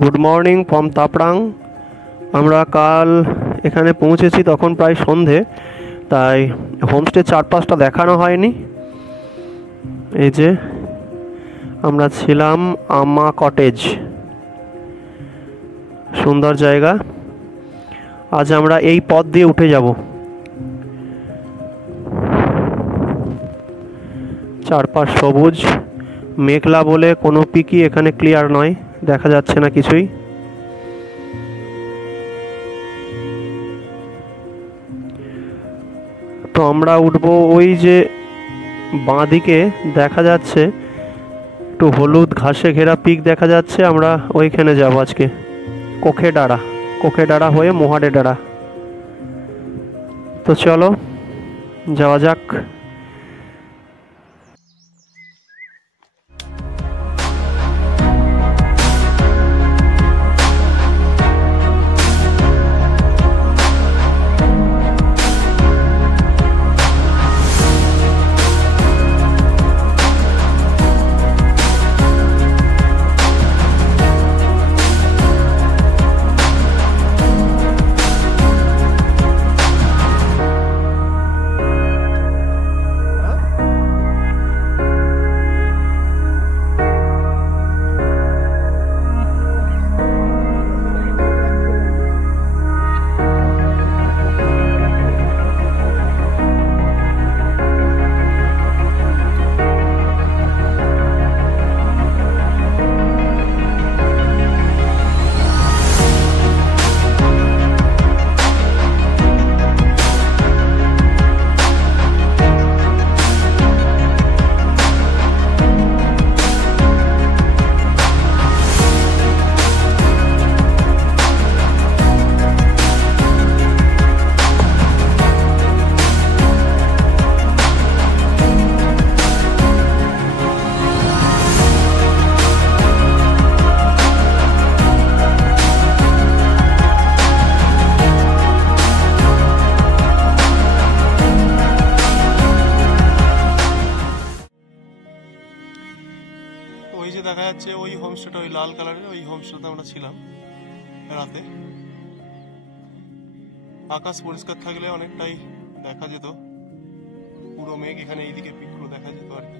Good morning from তাপড়াং। আমরা কাল এখানে পৌঁছেছি তখন প্রায় সন্ধে, তাই হোমস্টে চারপাশটা দেখানো হয়নি। এই যে আমরা ছিলাম আমা কটেজ, সুন্দর জায়গা। আজ আমরা এই পথ দিয়ে উঠে যাব। চারপাশ সবুজ, মেঘলা বলে কোনো পিকই এখানে ক্লিয়ার নয়, দেখা যাচ্ছে না কিছুই। তো আমরা উঠবো ওই যে বাঁ দিকে দেখা যাচ্ছে একটু হলুদ ঘাসে ঘেরা পিক দেখা যাচ্ছে, আমরা ওইখানে যাব আজকে। কোখেডাড়া হয়ে মোহাডেডাড়া। তো চলো যাওয়া যাক। ওই যে দেখা যাচ্ছে ওই হোমস্টেটা, ওই লাল কালারের ওই হোমস্টেতে আমরা ছিলাম রাতে। আকাশ পরিষ্কার থাকলে অনেকটাই দেখা যেত, পুরো মেঘ এখানে এইদিকে পিকগুলো দেখা যেত আর কি।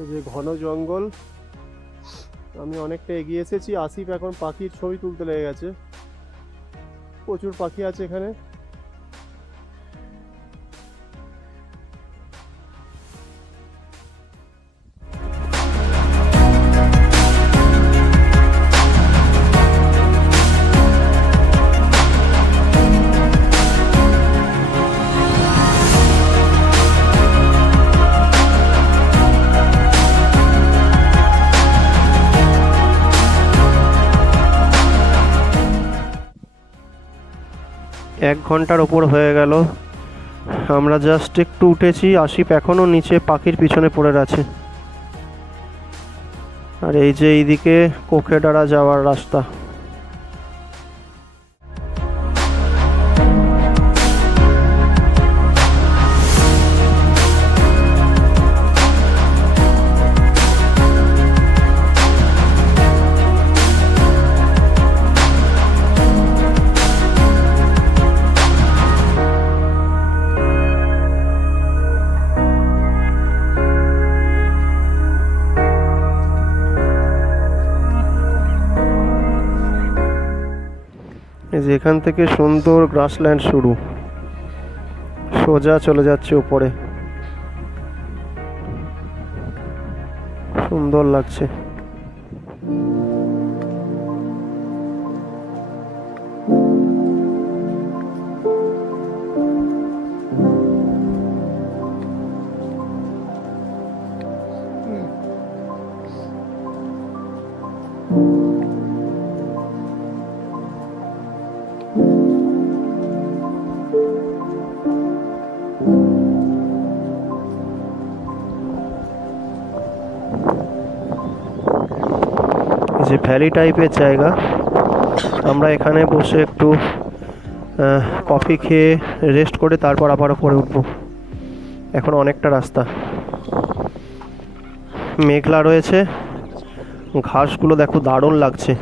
এই যে ঘন জঙ্গল, আমি অনেকটা এগিয়ে এসেছি। আসিফ এখন পাখির ছবি তুলতে লেগে গেছে, প্রচুর পাখি আছে এখানে। এক ঘন্টার ওপর হয়ে গেল, আমরা জাস্ট একটু উঠেছি। আসিফ এখনো নিচে পাখির পিছনে পড়ে আছে। আর এই যে এইদিকে কোখেডাড়া যাওয়ার রাস্তা। যেখান থেকে সুন্দর গ্রাসল্যান্ড শুরু, সোজা চলে যাচ্ছে উপরে, সুন্দর লাগছে। যে ভ্যালি টাইপের জায়গা। আমরা এখানে বসে একটু কফি খেয়ে রেস্ট করে তারপর আবার উপরে উঠবো। এখন অনেকটা রাস্তা, মেঘলা রয়েছে, ঘাসগুলো দেখো দারুণ লাগছে।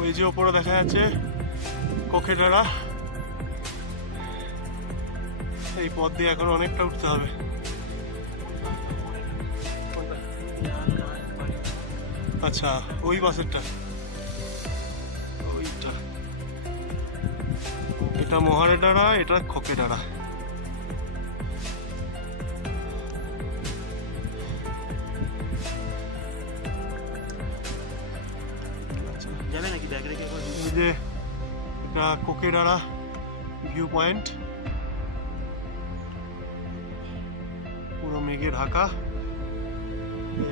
ওই যে ওপরে দেখা যাচ্ছে কোকেডাড়া, এই পথ দিয়ে এখন অনেকটা উঠতে হবে। আচ্ছা, ওই বাসেরটা, ওইটা, এটা মহারেডাড়া, এটা কোকেডাড়া। এই যে এটা কোকেডাড়া ভিউ পয়েন্ট, পুরো মেঘে ঢাকা।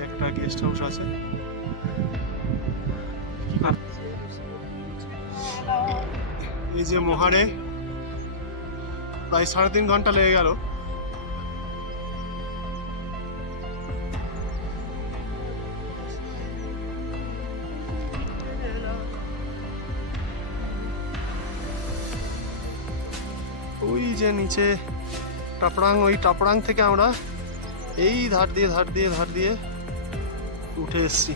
একটা গেস্ট হাউস আছে। এই যে মহারে প্রায় 3.5 ঘন্টা লেগে গেল। ওই যে নিচে টাপড়াং, ওই টাপড়াং থেকে আমরা এই ধার দিয়ে উঠে এসছি।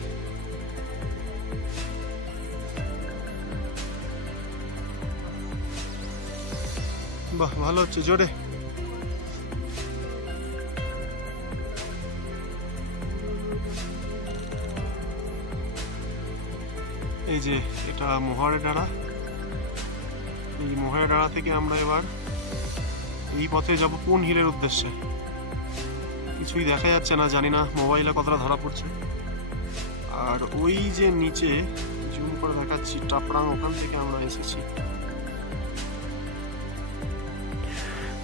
বাহ, ভালো হচ্ছে, জোরে। এই যে এটা মহারেডাড়া। এই মহারেডাড়া থেকে আমরা এবার এই পথে যাব পুন হিলের উদ্দেশ্যে। কিছুই দেখা যাচ্ছে না, জানি না মোবাইলে কতটা ধরা পড়ছে। আর ওই যে নিচে জুম করে দেখাচ্ছি টাপড়াং, ওখান থেকে আমরা এসেছি।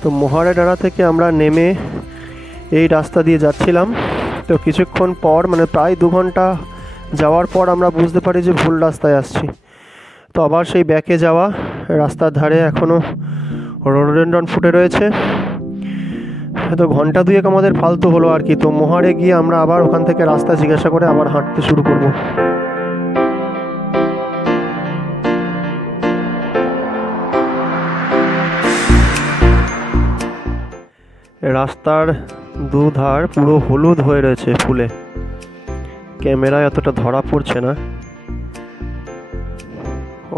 তো মহারেডাড়া থেকে আমরা নেমে এই রাস্তা দিয়ে যাচ্ছিলাম। তো কিছুক্ষণ পর, মানে প্রায় 2 ঘন্টা যাওয়ার পর আমরা বুঝতে পারি যে ভুল রাস্তায় আসছি। তো আবার সেই ব্যাকে যাওয়া, রাস্তার ধারে এখনও রোডোডেনড্রন ফুটে রয়েছে। তো ঘন্টা 2 আমাদের ফালতু হলো আর কি। তো মহারে গিয়ে আমরা আবার ওখান থেকে রাস্তা জিজ্ঞাসা করে আবার হাঁটতে শুরু করব। রাস্তার দুধার পুরো হলুদ হয়ে রয়েছে ফুলে, ক্যামেরায় এতটা ধরা পড়ছে না,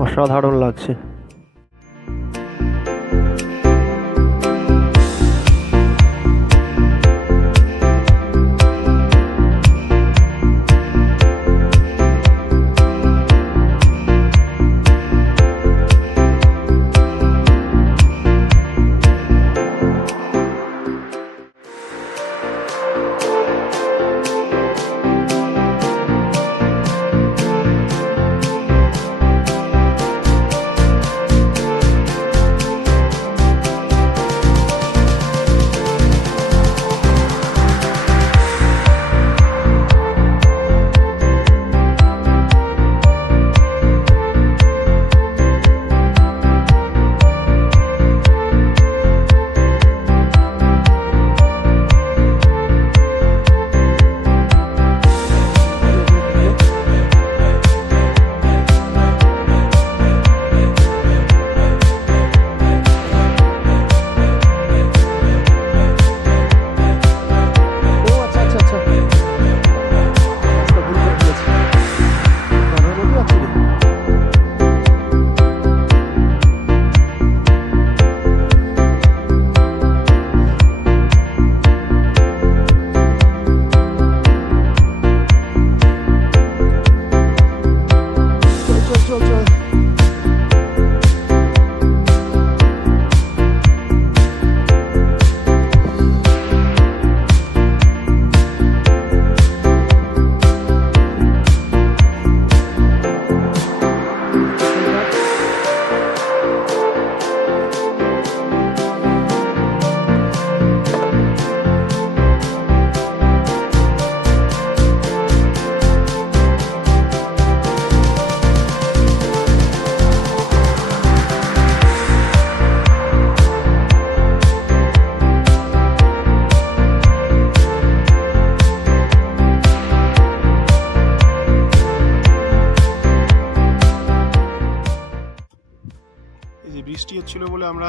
অসাধারণ লাগছে। আমরা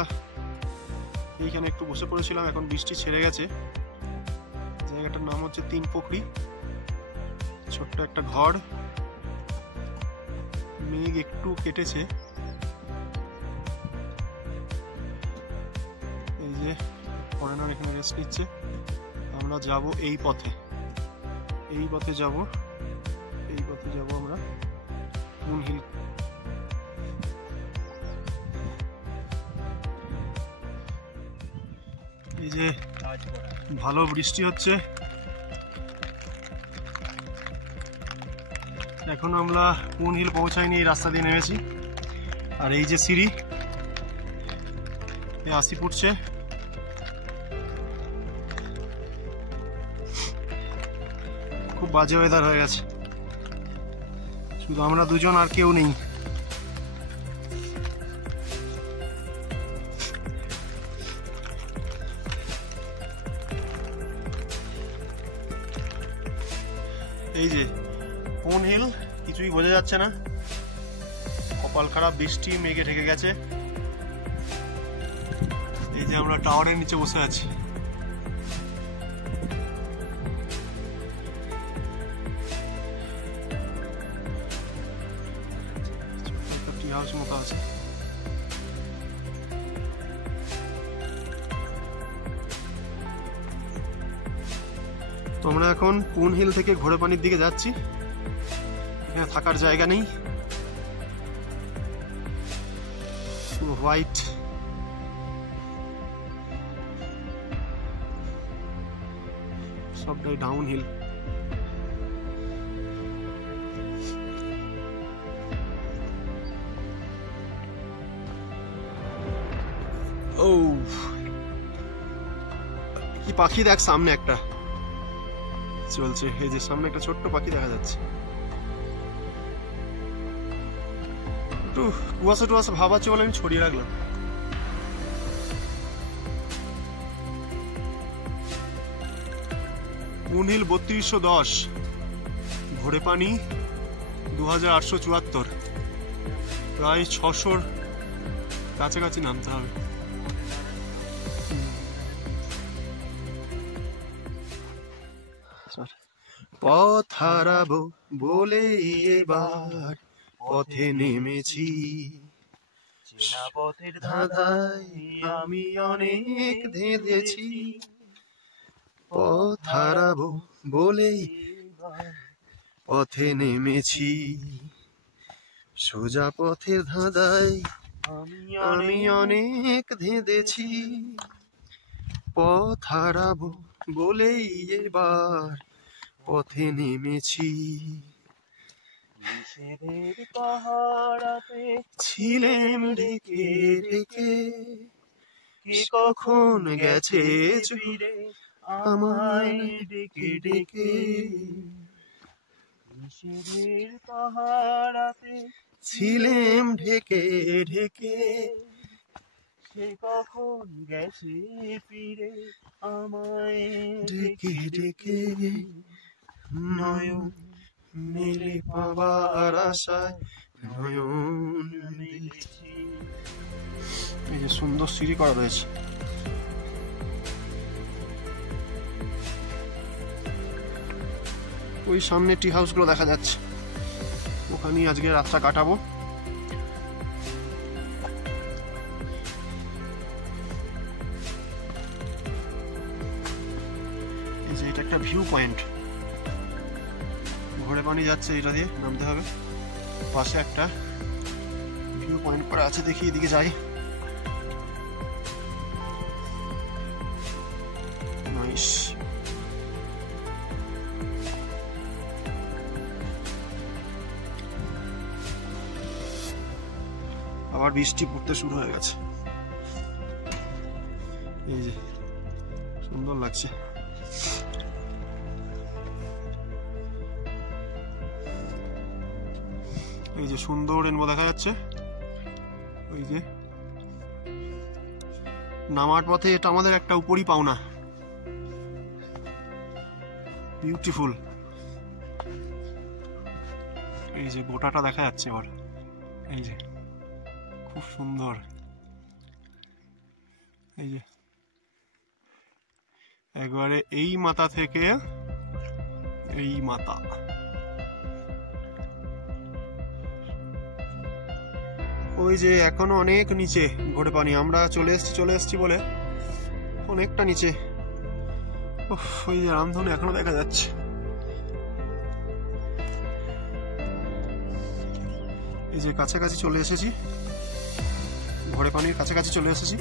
এইখানে একটু বসে পড়েছিলাম, এখন বৃষ্টি ছেড়ে গেছে। জায়গাটার নাম হচ্ছে 3 পুকুরি। ছোট্ট একটা ঘর, মেঘ একটু কেটেছে। এই যে ফরেনার এখানে রেস্ট নিচ্ছে। আমরা যাব এই পথে, এই পথে যাব আমরা পুন হিল। এই যে ভালো বৃষ্টি হচ্ছে। এখন আমরা পুন হিল পৌঁছাইনি, এই রাস্তা দিয়ে নেমেছি। আর এই যে সিঁড়ি, আসি পড়ছে। খুব বাজে ওয়েদার হয়ে গেছে, শুধু আমরা দুজন, আর কেউ নেই। এই যে পুন হিল, কিছুই বোঝা যাচ্ছে না, কপাল খারাপ, বৃষ্টি মেঘে ঢেকে গেছে। এই যে আমরা টাওয়ারের নিচে বসে আছি। একটা টি হাউস মতো আছে। তো আমরা এখন পুন হিল থেকে ঘোড়া পানির দিকে যাচ্ছি। এখানে থাকার জায়গা নেই, হোয়াইট। সবটাই ডাউন হিল। ও কি পাখি দেখ, সামনে একটা চলছে। এই যে সামনে একটা ছোট্ট পাখি দেখা যাচ্ছে। একটু কুয়াশা টুয়াশা ভাব আছে বলে আমি ছড়িয়ে রাখলাম। পুন হিল 3210, ঘোড়ে পানি 2874, প্রায় 600-র কাছাকাছি নামতে হবে। পথ হারাবো বলে এবার পথে নেমেছি, চেনা পথের ধাঁধায় আমি অনেক ধেঁধেছি। পথ হারাবো বলে পথে নেমেছি, সোজা পথের ধাঁধায় আমি অনেক ধেঁধেছি। পথ হারাবো বলেই এবার পথে নেমেছি। নিষেধের পাহাড়াতে ছিলেম ঢেকে ঢেকে, কি কখন গেছে ফিরে আমায় ডেকে ডেকে। নিষেধের পাহাড়াতে ছিলেম ঢেকে ঢেকে, সে কখন গেছে ফিরে আমায় ডেকে ডেকে। নয়ন মেলে পাবার আশায় নয়ন মেলেছি। এই যে সুন্দর সিঁড়ি করা রয়েছে। ওই সামনে টি হাউস গুলো দেখা যাচ্ছে, ওখানেই আজকে রাতটা কাটাবো। এই যে এটা একটা ভিউ পয়েন্ট, ঘোড়ে পানি যাচ্ছে, এটা দিয়ে নামতে হবে। পাশে একটা ভিউ পয়েন্ট করা আছে, দেখি এদিকে যাই। নাইস। আবার বৃষ্টি পড়তে শুরু হয়ে গেছে। এই যে সুন্দর লাগছে। এই যে সুন্দর রেনবো দেখা যাচ্ছে। ওই যে নামার পথে এটা আমাদের একটা উপরই পাওনা। বিউটিফুল। এই যে গোটাটা দেখা যাচ্ছে এবার, এই যে খুব সুন্দর। এই যে একবারে এই মাথা থেকে এই মাথা। ওই যে এখনো অনেক নিচে ঘোড়ে পানি, আমরা চলে এসেছি বলে অনেকটা নিচে। ওই যে রামধনু এখনো দেখা যাচ্ছে। এই যে কাছাকাছি চলে এসেছি, ঘোড়ে পানির কাছাকাছি চলে এসেছি।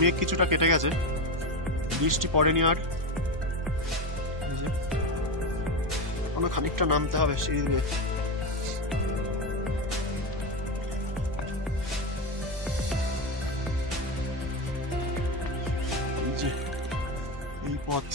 মেঘ কিছুটা কেটে গেছে, বৃষ্টি পড়েনি আর। কোনো খানিকটা নামতে হবে সিঁড়ি দিয়ে। এই পথ